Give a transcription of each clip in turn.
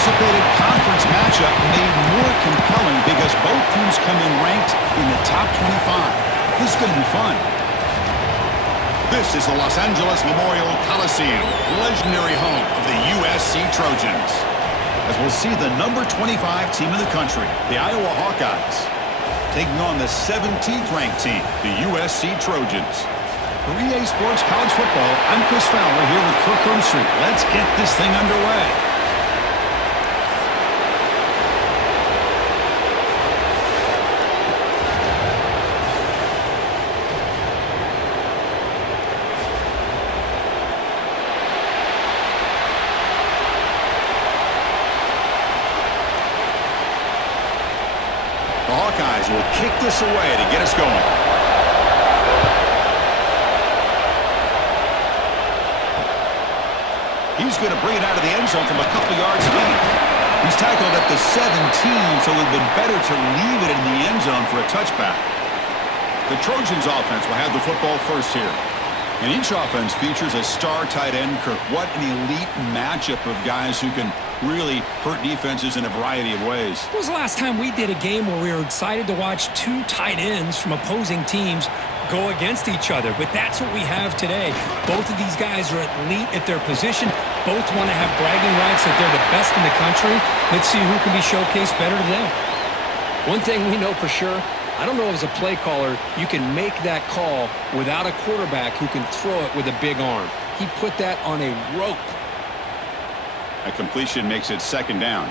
anticipated conference matchup made more compelling because both teams come in ranked in the top 25. This is going to be fun. This is the Los Angeles Memorial Coliseum, legendary home of the USC Trojans. As we'll see the number 25 team in the country, the Iowa Hawkeyes, taking on the 17th ranked team, the USC Trojans. For EA Sports College Football, I'm Chris Fowler here with Kirk Street. Let's get this thing underway. The Hawkeyes will kick this away to get us going. He's going to bring it out of the end zone from a couple yards deep. He's tackled at the 17, so it would have been better to leave it in the end zone for a touchback. The Trojans offense will have the football first here. And each offense features a star tight end, Kirk. What an elite matchup of guys who can really hurt defenses in a variety of ways. When was the last time we did a game where we were excited to watch two tight ends from opposing teams go against each other? But that's what we have today. Both of these guys are elite at their position. Both want to have bragging rights that they're the best in the country. Let's see who can be showcased better today. One thing we know for sure, I don't know as a play caller you can make that call without a quarterback who can throw it with a big arm. He put that on a rope. A completion makes it second down.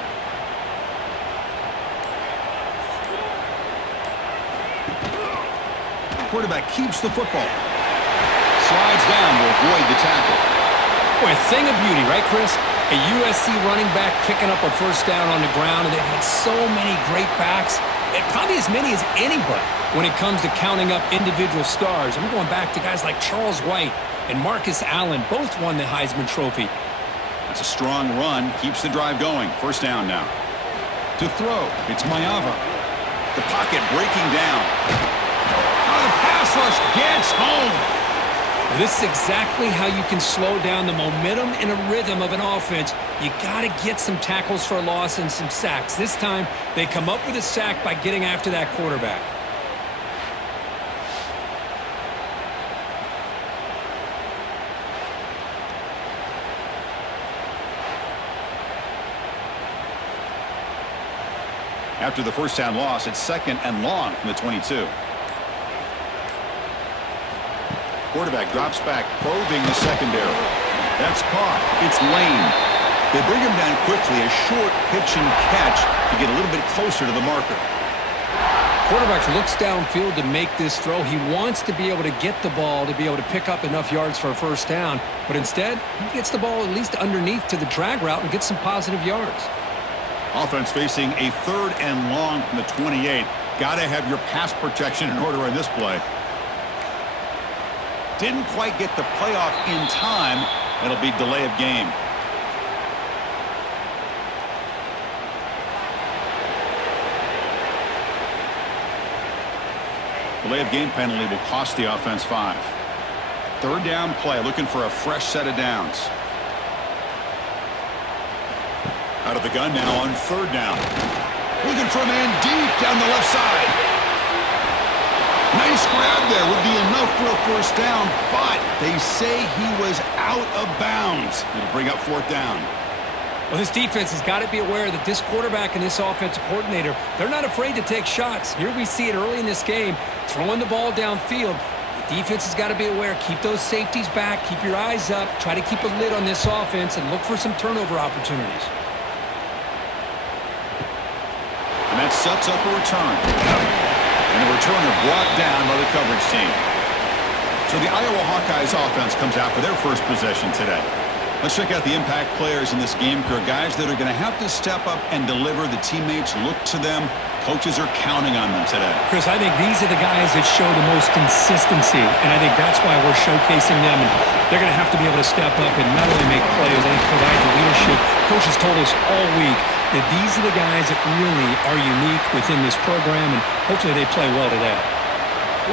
Quarterback keeps the football. Slides down to avoid the tackle. Boy, a thing of beauty, right, Chris? A USC running back picking up a first down on the ground, and they've had so many great backs, and probably as many as anybody when it comes to counting up individual stars. I'm going back to guys like Charles White and Marcus Allen. Both won the Heisman Trophy. That's a strong run. Keeps the drive going. First down now. To throw, it's Mayava. The pocket breaking down. Oh, the pass rush gets home. This is exactly how you can slow down the momentum and a rhythm of an offense. You got to get some tackles for a loss and some sacks. This time, they come up with a sack by getting after that quarterback. After the first down loss, it's second and long from the 22. Quarterback drops back, probing the secondary. That's caught. It's Lane. They bring him down quickly, a short pitch and catch to get a little bit closer to the marker. Quarterback looks downfield to make this throw. He wants to be able to get the ball to be able to pick up enough yards for a first down, but instead, he gets the ball at least underneath to the drag route and gets some positive yards. Offense facing a third and long from the 28. Got to have your pass protection in order on this play. Didn't quite get the playoff in time. It'll be delay of game. Delay of game penalty will cost the offense 5. Third down play, looking for a fresh set of downs. Out of the gun now on third down. Looking for a man deep down the left side. Nice grab there. Would be enough for a first down, but they say he was out of bounds. It'll bring up fourth down. Well, this defense has got to be aware that this quarterback and this offensive coordinator, they're not afraid to take shots. Here we see it early in this game, throwing the ball downfield. The defense has got to be aware. Keep those safeties back. Keep your eyes up. Try to keep a lid on this offense and look for some turnover opportunities. And that sets up a return. And the returner brought down by the coverage team. So the Iowa Hawkeyes offense comes out for their first possession today. Let's check out the impact players in this game, Kirk. Guys that are going to have to step up and deliver. The teammates look to them. Coaches are counting on them today. Chris, I think these are the guys that show the most consistency, and I think that's why we're showcasing them. And they're going to have to be able to step up and not only make plays, I think provide the leadership. Coaches told us all week that these are the guys that really are unique within this program, and hopefully they play well today.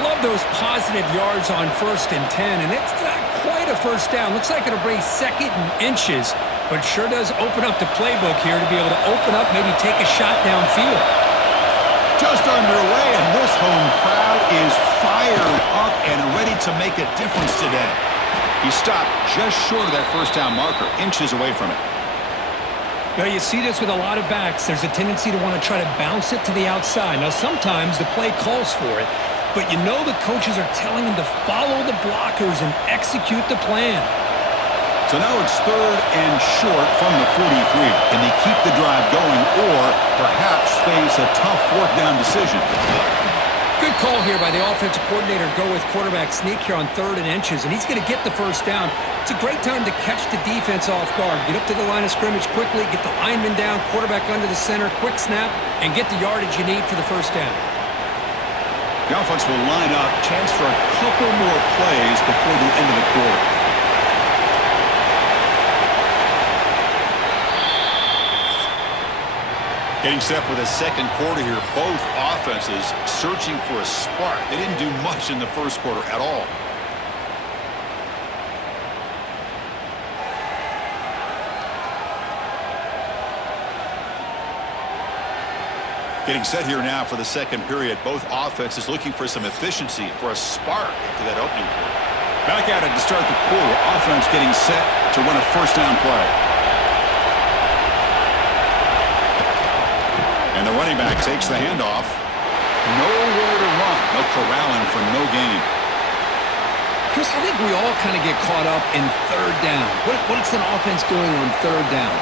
Love those positive yards on 1st and 10, and it's not quite a first down. Looks like it'll bring second and inches. but it sure does open up the playbook here to be able to open up, maybe take a shot downfield. Just underway, and this home crowd is fired up and ready to make a difference today. He stopped just short of that first down marker, inches away from it. Now, you see this with a lot of backs. There's a tendency to want to try to bounce it to the outside. Now, sometimes the play calls for it, but you know the coaches are telling them to follow the blockers and execute the plan. So now it's 3rd and short from the 43. Can they keep the drive going or perhaps face a tough 4th down decision? Good call here by the offensive coordinator. Go with quarterback sneak here on 3rd and inches, and he's going to get the first down. It's a great time to catch the defense off guard. Get up to the line of scrimmage quickly, get the lineman down, quarterback under the center, quick snap, and get the yardage you need for the first down. The offense will line up, chance for a couple more plays before the end of the quarter. Getting set for the second quarter here. Both offenses searching for a spark. They didn't do much in the first quarter at all. Getting set here now for the second period. Both offenses looking for some efficiency, for a spark after that opening quarter. Back at it to start the quarter. Offense getting set to run a first down play. And the running back takes the handoff. Nowhere to run. No corralling for no gain. Chris, I think we all kind of get caught up in 3rd down. What's an offense doing on 3rd down?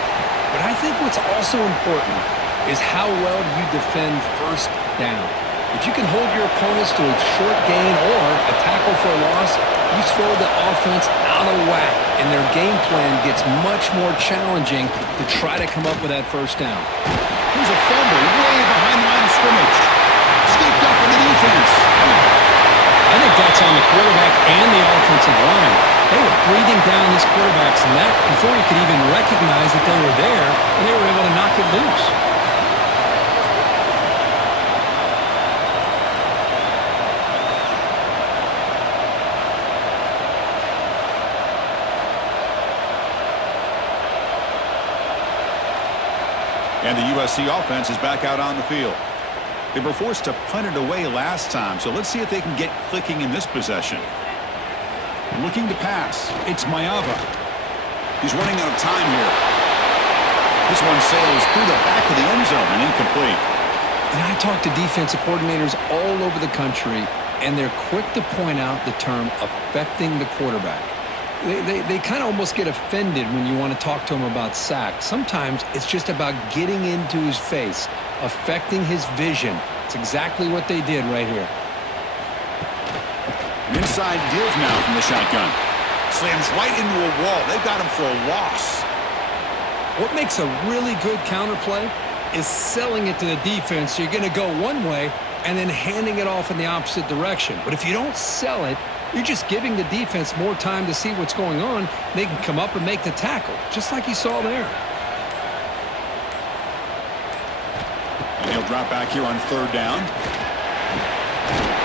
But I think what's also important is how well you defend 1st down. If you can hold your opponents to a short gain or a tackle for a loss, you throw the offense out of whack, and their game plan gets much more challenging to try to come up with that first down. Here's a fumble way behind the line of scrimmage. Sneaked up in the defense. I think that's on the quarterback and the offensive line. They were breathing down this quarterback's neck before he could even recognize that they were there, and they were able to knock it loose. And the USC offense is back out on the field. They were forced to punt it away last time, so let's see if they can get clicking in this possession. Looking to pass. It's Mayava. He's running out of time here. This one sails through the back of the end zone and incomplete. And I talk to defensive coordinators all over the country, and they're quick to point out the term affecting the quarterback. They kind of almost get offended when you want to talk to him about sacks. Sometimes it's just about getting into his face, affecting his vision. It's exactly what they did right here. An inside deals now from the shotgun. Slams right into a wall. They've got him for a loss. What makes a really good counterplay is selling it to the defense. So you're going to go one way and then handing it off in the opposite direction. But if you don't sell it, you're just giving the defense more time to see what's going on. They can come up and make the tackle, just like you saw there. And he'll drop back here on 3rd down.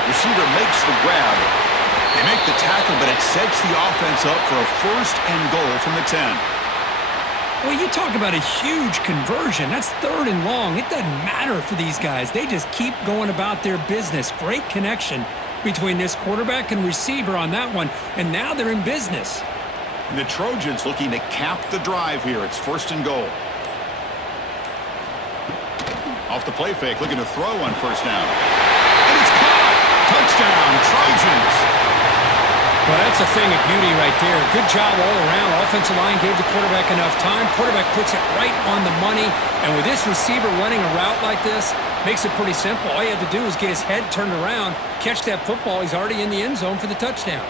Receiver makes the grab. They make the tackle, but it sets the offense up for a 1st and goal from the 10. Well, you talk about a huge conversion. That's 3rd and long. It doesn't matter for these guys. They just keep going about their business. Great connection between this quarterback and receiver on that one, and now they're in business. And the Trojans looking to cap the drive here. It's 1st and goal. Off the play fake, looking to throw on 1st down. And it's caught! Touchdown, Trojans! Well, that's a thing of beauty right there. Good job all around. Offensive line gave the quarterback enough time. Quarterback puts it right on the money. And with this receiver running a route like this, makes it pretty simple. All you had to do is get his head turned around, catch that football. He's already in the end zone for the touchdown.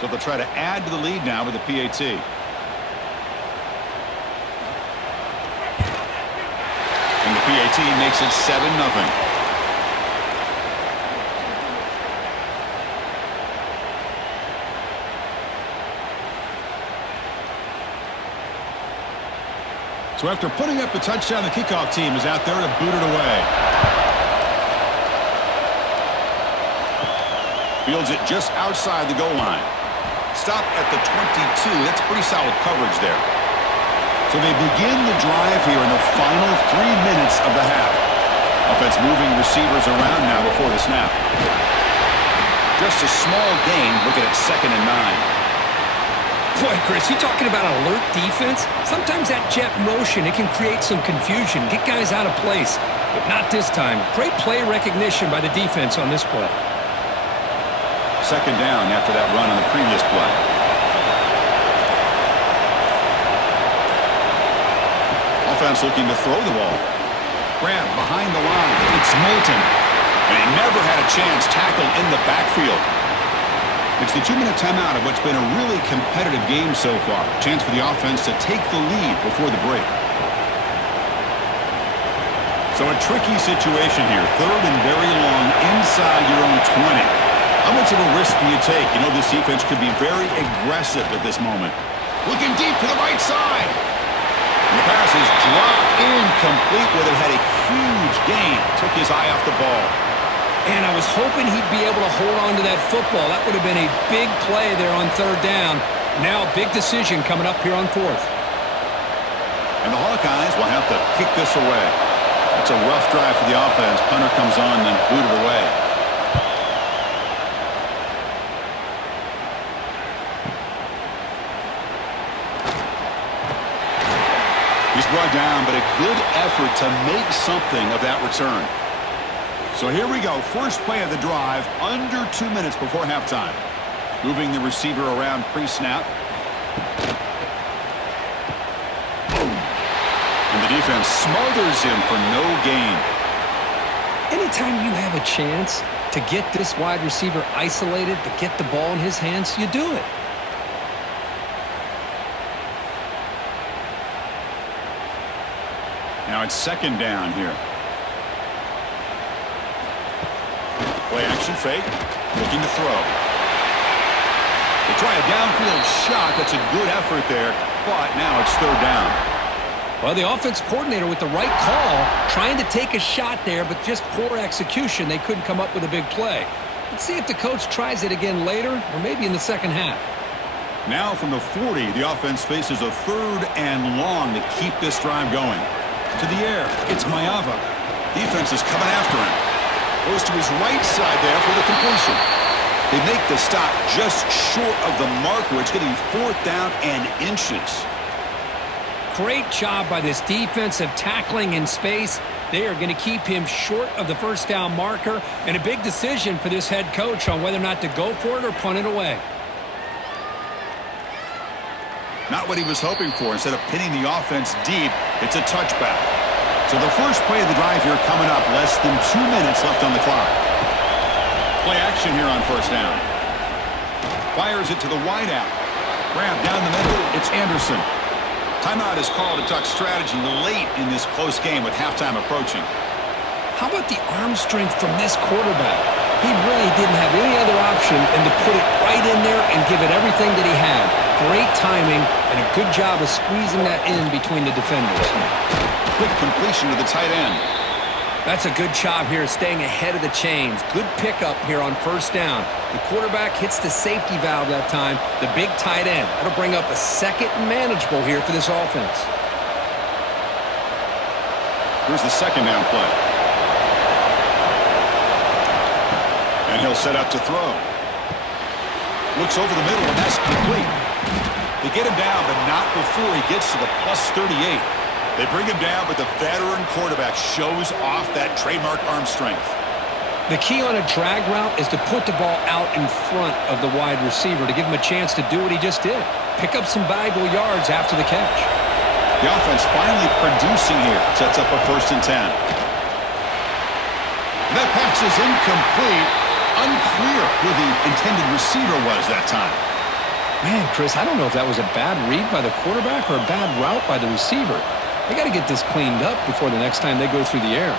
So they'll try to add to the lead now with the PAT. And the PAT makes it 7-0. So after putting up the touchdown, the kickoff team is out there to boot it away. Fields it just outside the goal line. Stop at the 22. That's pretty solid coverage there. So they begin the drive here in the final 3 minutes of the half. Offense moving receivers around now before the snap. Just a small gain. Looking at 2nd and 9. Boy, Chris, you talking about alert defense? Sometimes that jet motion, it can create some confusion, get guys out of place. But not this time. Great play recognition by the defense on this play. 2nd down after that run on the previous play. Offense looking to throw the ball. Grab behind the line. It's Moulton. And he never had a chance tackled in the backfield. It's the 2-minute timeout of what's been a really competitive game so far. Chance for the offense to take the lead before the break. So a tricky situation here. 3rd and very long inside your own 20. How much of a risk do you take? You know this defense could be very aggressive at this moment. Looking deep to the right side. And the pass is dropped incomplete where they had a huge gain. Took his eye off the ball. And I was hoping he'd be able to hold on to that football. That would have been a big play there on 3rd down. Now a big decision coming up here on 4th. And the Hawkeyes will have to kick this away. It's a rough drive for the offense. Punter comes on and booted away. He's brought down, but a good effort to make something of that return. So here we go. First play of the drive, under 2 minutes before halftime. Moving the receiver around pre-snap. And the defense smothers him for no gain. Anytime you have a chance to get this wide receiver isolated, to get the ball in his hands, you do it. Now it's 2nd down here. Play action fake. Looking to throw. They try a downfield shot. That's a good effort there. But now it's 3rd down. Well, the offense coordinator with the right call, trying to take a shot there, but just poor execution. They couldn't come up with a big play. Let's see if the coach tries it again later, or maybe in the 2nd half. Now from the 40, the offense faces a 3rd and long to keep this drive going. To the air. It's Mayava. Defense is coming after him. Goes to his right side there for the completion. They make the stop just short of the marker. It's getting 4th down and inches. Great job by this defensive tackling in space. They are going to keep him short of the 1st down marker, and a big decision for this head coach on whether or not to go for it or punt it away. Not what he was hoping for. Instead of pinning the offense deep, it's a touchback. So the first play of the drive here coming up. Less than 2 minutes left on the clock. Play action here on 1st down. Fires it to the wideout. Grab down the middle. It's Anderson. Timeout is called to talk strategy late in this close game with halftime approaching. How about the arm strength from this quarterback? He really didn't have any other option than to put it right in there and give it everything that he had. Great timing and a good job of squeezing that in between the defenders. Quick completion to the tight end. That's a good job here, staying ahead of the chains. Good pickup here on 1st down. The quarterback hits the safety valve that time, the big tight end. That'll bring up a 2nd and manageable here for this offense. Here's the 2nd down play. And he'll set up to throw. Looks over the middle, and that's complete. They get him down, but not before he gets to the +38. They bring him down, but the veteran quarterback shows off that trademark arm strength. The key on a drag route is to put the ball out in front of the wide receiver to give him a chance to do what he just did. Pick up some valuable yards after the catch. The offense finally producing here. Sets up a 1st and 10. That pass is incomplete. Unclear who the intended receiver was that time. Man, Chris, I don't know if that was a bad read by the quarterback or a bad route by the receiver. They got to get this cleaned up before the next time they go through the air.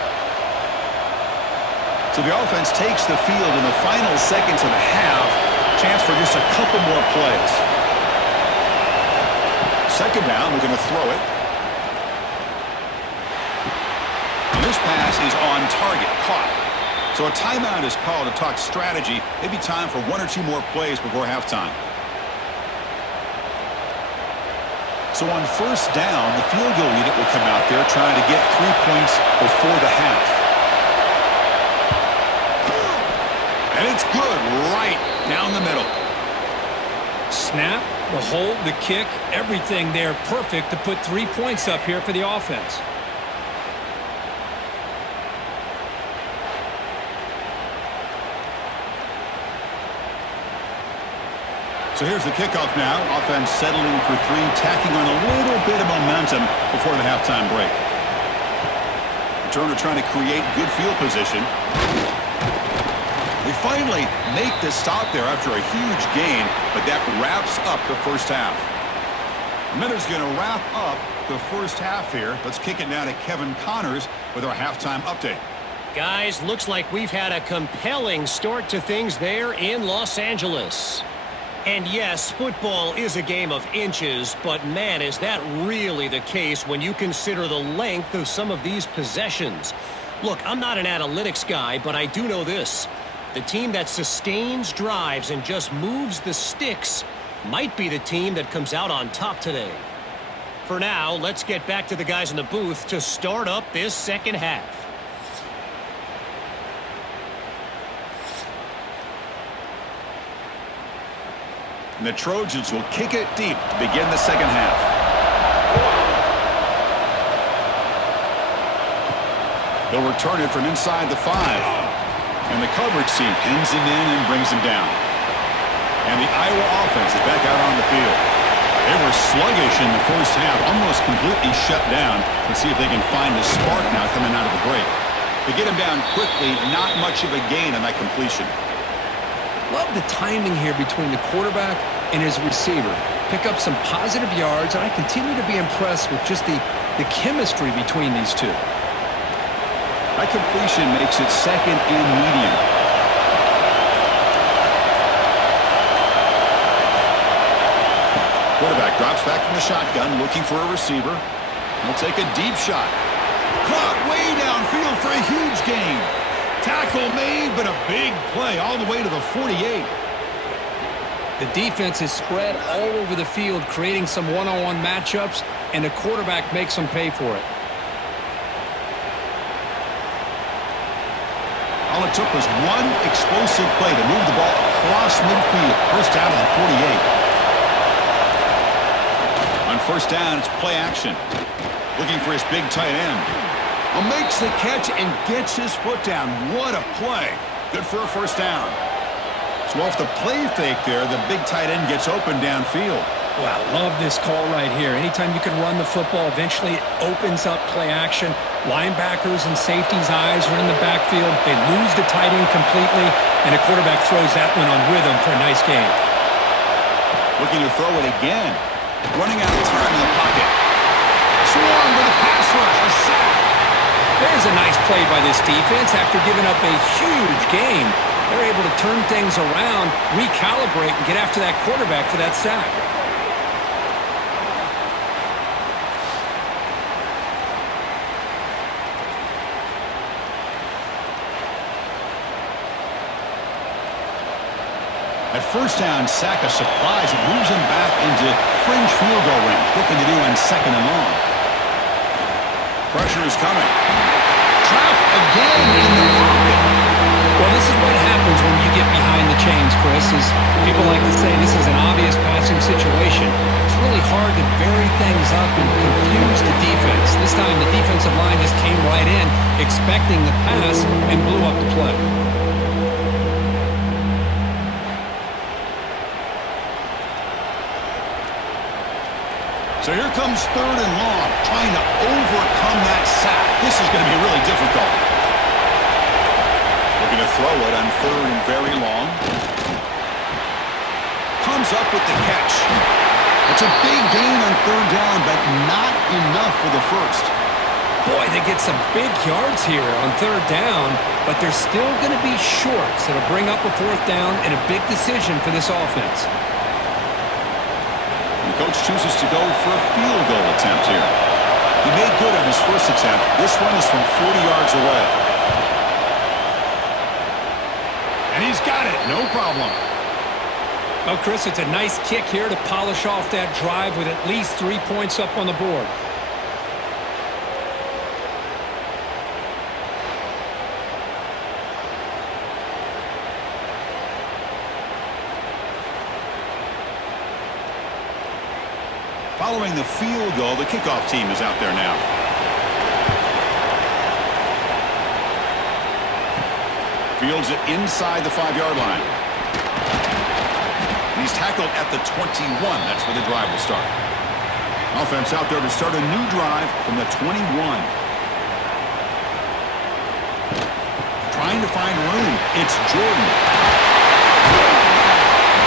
So the offense takes the field in the final seconds of the half. Chance for just a couple more plays. 2nd down, we're going to throw it. pass is on target, caught. So a timeout is called to talk strategy. Maybe time for 1 or 2 more plays before halftime. So on first down, the field goal unit will come out there trying to get 3 points before the half. And it's good right down the middle. Snap, the hold, the kick, everything there perfect to put 3 points up here for the offense. So here's the kickoff now. Offense settling for 3, tacking on a little bit of momentum before the halftime break. Returner trying to create good field position. They finally make the stop there after a huge gain, but that wraps up the first half. Minter's going to wrap up the first half here. Let's kick it now to Kevin Connors with our halftime update. Guys, looks like we've had a compelling start to things there in Los Angeles. And yes, football is a game of inches, but man, is that really the case when you consider the length of some of these possessions. Look, I'm not an analytics guy, but I do know this. The team that sustains drives and just moves the sticks might be the team that comes out on top today. For now, let's get back to the guys in the booth to start up this second half. And the Trojans will kick it deep to begin the second half. They'll return it from inside the 5. And the coverage team pins him in and brings him down. And the Iowa offense is back out on the field. They were sluggish in the first half, almost completely shut down. Let's see if they can find the spark now coming out of the break. To get him down quickly, not much of a gain on that completion. Love the timing here between the quarterback and his receiver. Pick up some positive yards, and I continue to be impressed with just the chemistry between these two. That completion makes it second and medium. Quarterback drops back from the shotgun, looking for a receiver. He'll take a deep shot. Caught way downfield for a huge gain. Tackle made, but a big play all the way to the 48. The defense is spread all over the field, creating some one-on-one matchups, and the quarterback makes them pay for it. All it took was one explosive play to move the ball across midfield. First down to the 48. On first down, it's play action. Looking for his big tight end. Makes the catch and gets his foot down. What a play. Good for a first down. So off the play fake there, the big tight end gets open downfield. Wow, love this call right here. Anytime you can run the football, eventually it opens up play action. Linebackers and safeties' eyes are in the backfield. They lose the tight end completely, and the quarterback throws that one on rhythm for a nice gain. Looking to throw it again. Running out of time in the pocket. Swarm with a pass rush. A sack. There's a nice play by this defense. After giving up a huge gain, they're able to turn things around, recalibrate, and get after that quarterback for that sack. At first down, sack a surprise. It moves him back into fringe field goal range. Looking to do on second and long. Pressure is coming. Trapped again in the pocket. Well, this is what happens when you get behind the chains, Chris. As people like to say, this is an obvious passing situation. It's really hard to vary things up and confuse the defense. This time, the defensive line just came right in, expecting the pass, and blew up the play. So here comes third and long, trying to overcome that sack. This is going to be really difficult. Looking to throw it on third and very long. Comes up with the catch. It's a big gain on third down, but not enough for the first. Boy, they get some big yards here on third down, but they're still going to be short, so to bring up a fourth down and a big decision for this offense. The coach chooses to go for a field goal attempt here. He made good on his first attempt. This one is from 40 yards away. And he's got it. No problem. Well, Chris, it's a nice kick here to polish off that drive with at least 3 points up on the board. Following the field goal, the kickoff team is out there now. Fields it inside the 5-yard line. And he's tackled at the 21. That's where the drive will start. Offense out there to start a new drive from the 21. Trying to find room. It's Jordan.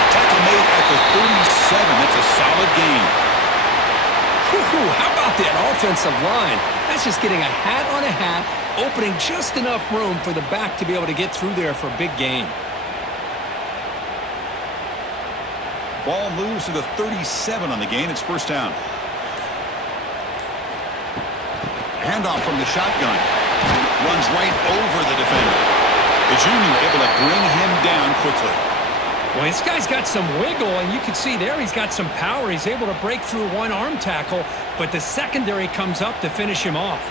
Tackle made at the 37. That's a solid gain. How about that offensive line? That's just getting a hat on a hat, opening just enough room for the back to be able to get through there for a big gain. Ball moves to the 37 on the gain. It's first down. Handoff from the shotgun. Runs right over the defender. The junior able to bring him down quickly. Well, this guy's got some wiggle, and you can see there he's got some power. He's able to break through one arm tackle, but the secondary comes up to finish him off.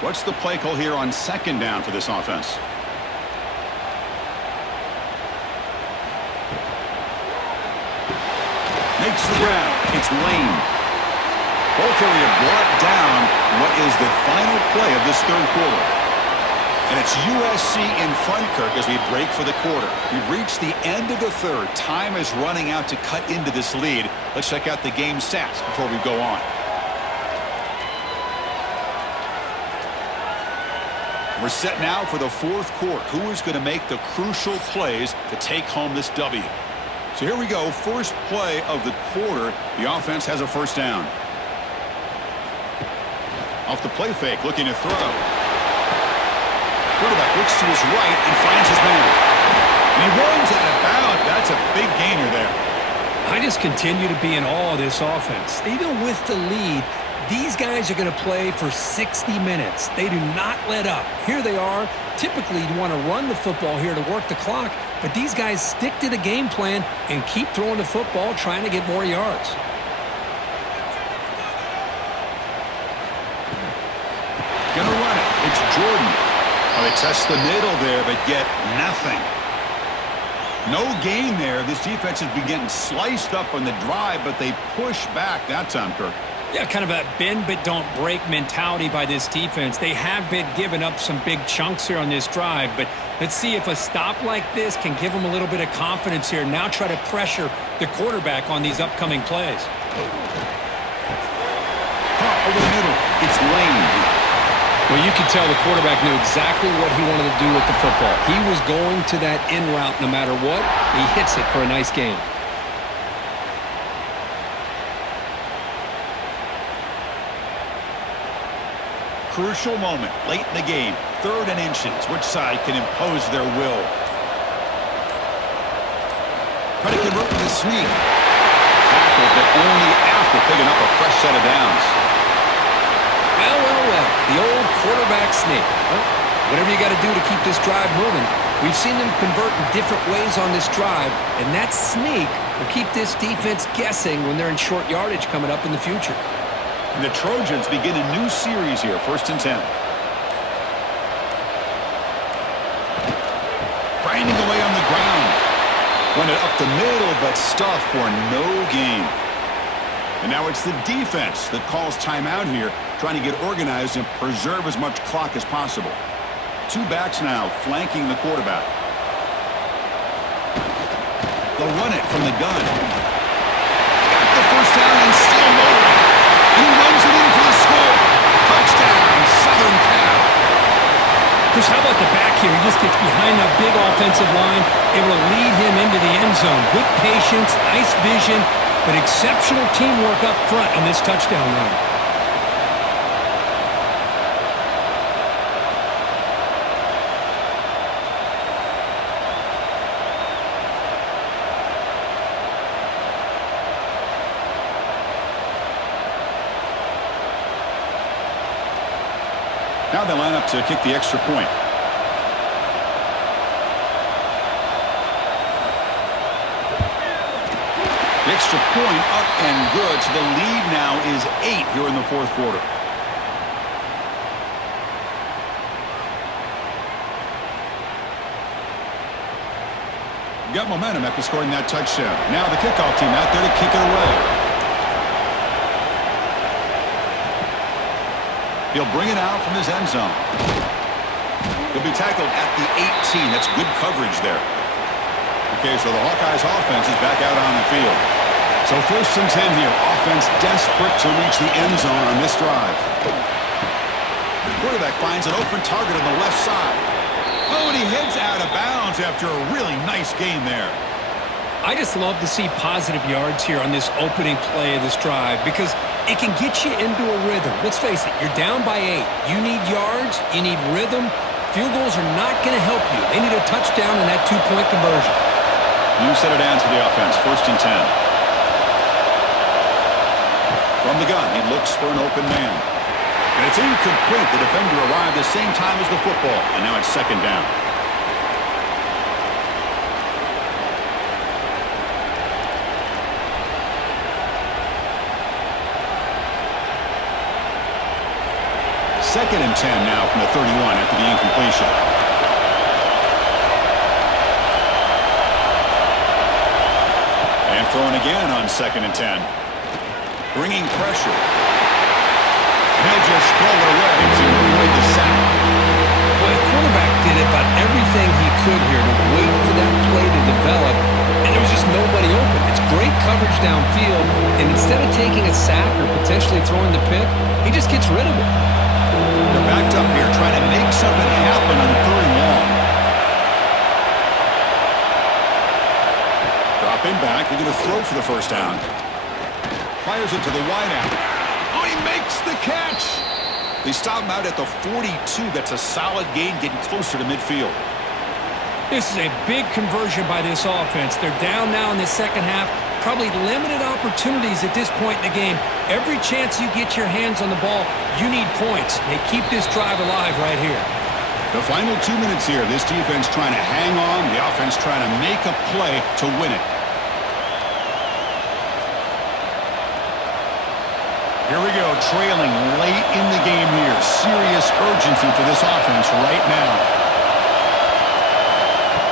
What's the play call here on second down for this offense? Makes the ground. It's Lane. Ball carrier brought down. What is the final play of this third quarter? And it's USC in front, Kirk, as we break for the quarter. We've reached the end of the third. Time is running out to cut into this lead. Let's check out the game stats before we go on. We're set now for the fourth quarter. Who is going to make the crucial plays to take home this W? So here we go. First play of the quarter. The offense has a first down. Off the play fake, looking to throw. Quarterback looks to his right and finds his man. And he runs out of bounds. That's a big gainer there. I just continue to be in awe of this offense. Even with the lead, these guys are going to play for 60 minutes. They do not let up. Here they are. Typically, you want to run the football here to work the clock, but these guys stick to the game plan and keep throwing the football, trying to get more yards. Gonna run it. It's Jordan. Oh, they test the middle there, but get nothing. No gain there. This defense has been getting sliced up on the drive, but they push back that time, Kirk. Yeah, kind of a bend but don't break mentality by this defense. They have been giving up some big chunks here on this drive, but let's see if a stop like this can give them a little bit of confidence here. Now try to pressure the quarterback on these upcoming plays. Caught over the middle. It's Lane. Well, you can tell the quarterback knew exactly what he wanted to do with the football. He was going to that in route no matter what. He hits it for a nice gain. Crucial moment late in the game. 3rd and inches. Which side can impose their will? Try to convert with a sneak. Tackle, but only after picking up a fresh set of downs. Well. The old quarterback sneak. Well, whatever you got to do to keep this drive moving. We've seen them convert in different ways on this drive, and that sneak will keep this defense guessing when they're in short yardage coming up in the future. And the Trojans begin a new series here, 1st and 10. Grinding away on the ground. Run it up the middle, but stuffed for no gain. And now it's the defense that calls timeout here, trying to get organized and preserve as much clock as possible. 2 backs now flanking the quarterback. They'll run it from the gun. Got the first down and still motoring. He runs it in for the score. Touchdown, Southern Cal. Chris, how about the back here? He just gets behind that big offensive line, able to lead him into the end zone. Good patience, nice vision, but exceptional teamwork up front on this touchdown run. Now they line up to kick the extra point. The extra point up and good. So the lead now is 8 here in the fourth quarter. Got momentum after scoring that touchdown. Now the kickoff team out there to kick it away. He'll bring it out from his end zone. He'll be tackled at the 18. That's good coverage there. Okay, so the Hawkeyes offense is back out on the field. So 1st and 10 here. Offense desperate to reach the end zone on this drive. The quarterback finds an open target on the left side. Oh, and he heads out of bounds after a really nice game there. I just love to see positive yards here on this opening play of this drive because it can get you into a rhythm. Let's face it, you're down by 8. You need yards, you need rhythm. Field goals are not going to help you. They need a touchdown in that 2-point conversion. New set of downs for the offense, 1st and 10. From the gun, he looks for an open man. And it's incomplete. The defender arrived the same time as the football, and now it's 2nd down. Second and 10 now from the 31 after the incompletion. And throwing again on 2nd and 10. Bringing pressure. He'll just throw it away to avoid the sack. Well, the quarterback did about everything he could here to wait for that play to develop, and there was just nobody open. It's great coverage downfield, and instead of taking a sack or potentially throwing the pick, he just gets rid of it. They're backed up here trying to make something happen on 3rd and long. Dropping back, they're going to throw for the 1st down. Fires it to the wideout. Oh, he makes the catch. They stop him out at the 42. That's a solid gain, getting closer to midfield. This is a big conversion by this offense. They're down now in the second half. Probably limited opportunities at this point in the game. Every chance you get your hands on the ball, you need points. They keep this drive alive right here. The final 2 minutes here. This defense trying to hang on. The offense trying to make a play to win it. Here we go, trailing late in the game here. Serious urgency for this offense right now.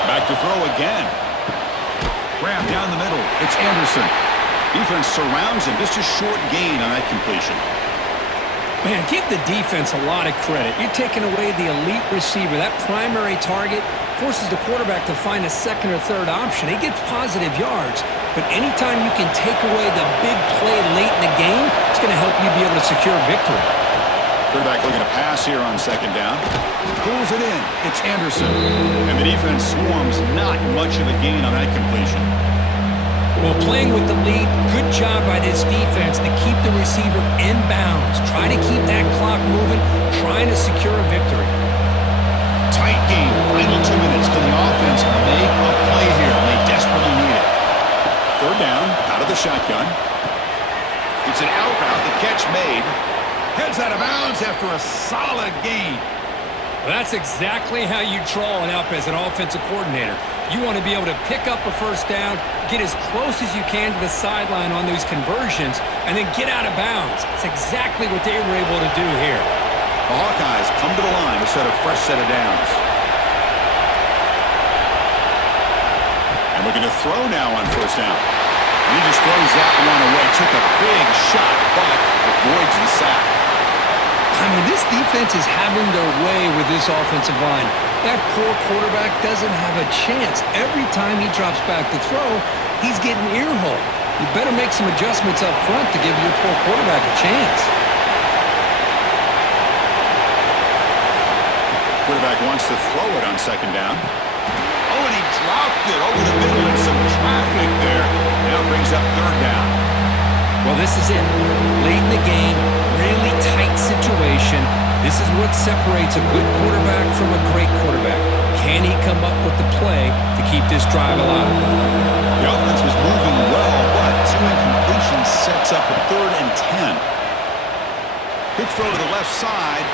Back to throw again. Grab down the middle. It's Anderson. Defense surrounds him. Just a short gain on that completion. Man, give the defense a lot of credit. You're taking away the elite receiver. That primary target forces the quarterback to find a 2nd or 3rd option. He gets positive yards, but anytime you can take away the big play late in the game, it's going to help you be able to secure victory. Quarterback looking to pass here on 2nd down. Pulls it in. It's Anderson. And the defense swarms. Not much of a gain on that completion. Well, playing with the lead, good job by this defense to keep the receiver in bounds. Try to keep that clock moving, trying to secure a victory. Tight game. Final 2 minutes. Can the offense make a play here? They desperately need it. 3rd down, out of the shotgun. It's an out route. The catch made. Heads out of bounds after a solid gain. Well, that's exactly how you draw it up as an offensive coordinator. You want to be able to pick up a 1st down, get as close as you can to the sideline on those conversions, and then get out of bounds. That's exactly what they were able to do here. The Hawkeyes come to the line to set a fresh set of downs. And looking to throw now on 1st down. And he just throws that one away. Took a big shot, but avoids the sack. I mean, this defense is having their way with this offensive line. That poor quarterback doesn't have a chance. Every time he drops back to throw, he's getting ear-holed. You better make some adjustments up front to give your poor quarterback a chance. Quarterback wants to throw it on 2nd down. Oh, and he dropped it over the middle in some traffic there. Now brings up 3rd down. Well, this is it. Late in the game, really tight situation. This is what separates a good quarterback from a great quarterback. Can he come up with the play to keep this drive alive? The offense was moving well, but 2 incompletions sets up a 3rd and 10. Quick throw to the left side.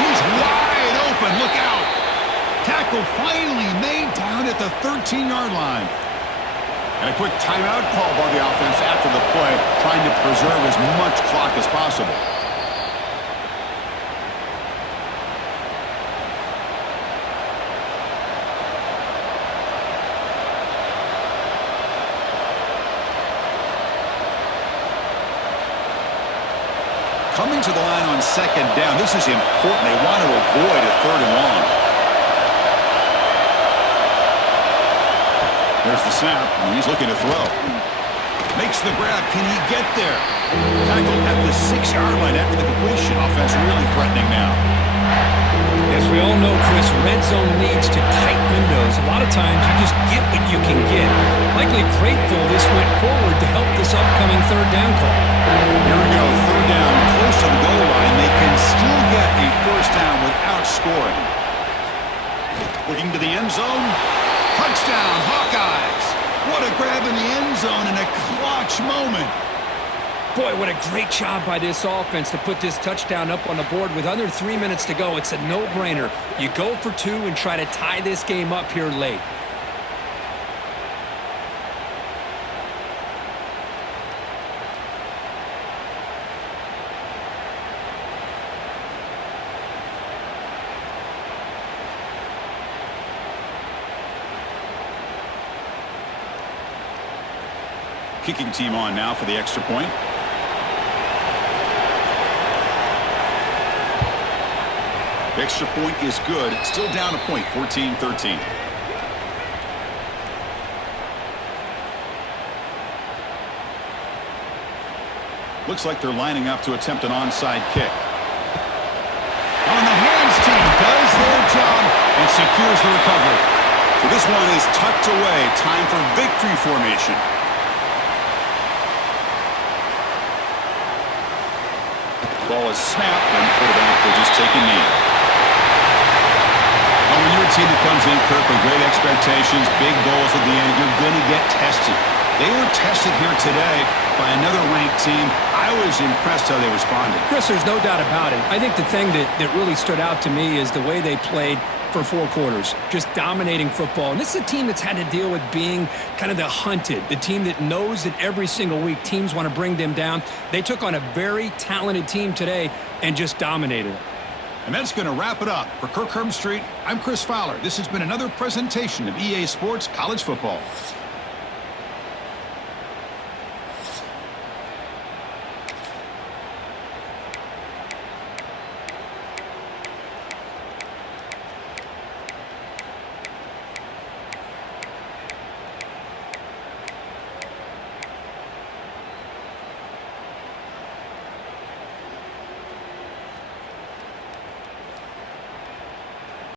He's wide open. Look out. Tackle finally made down at the 13-yard line. And a quick timeout call by the offense after the play, trying to preserve as much clock as possible. Coming to the line on second down, this is important. They want to avoid a 3rd and long. There's the snap, and he's looking to throw. Makes the grab. Can he get there? Tackled at the 6-yard line after the completion. Offense really threatening now. As we all know, Chris, red zone leads to tight windows. A lot of times you just get what you can get. Likely grateful this went forward to help this upcoming 3rd down call. Here we go, 3rd down, close to the goal line. They can still get a 1st down without scoring. Looking to the end zone. Touchdown, Hawkeyes. What a grab in the end zone in a clutch moment. Boy, what a great job by this offense to put this touchdown up on the board with under 3 minutes to go. It's a no-brainer. You go for 2 and try to tie this game up here late. Kicking team on now for the extra point. The extra point is good. Still down a point, 14-13. Looks like they're lining up to attempt an onside kick. On the hands team does their job and secures the recovery. So this one is tucked away. Time for victory formation. Ball is snapped and quarterback will just take a knee. Well, when you're a team that comes in, Kirk, with great expectations, big goals at the end, you're going to get tested. They were tested here today by another ranked team. I was impressed how they responded. Chris, there's no doubt about it. I think the thing that really stood out to me is the way they played for 4 quarters, just dominating football. And this is a team that's had to deal with being kind of the hunted, the team that knows that every single week teams want to bring them down. They took on a very talented team today and just dominated. And that's going to wrap it up. For Kirk Herbstreit, I'm Chris Fowler. This has been another presentation of EA Sports College Football.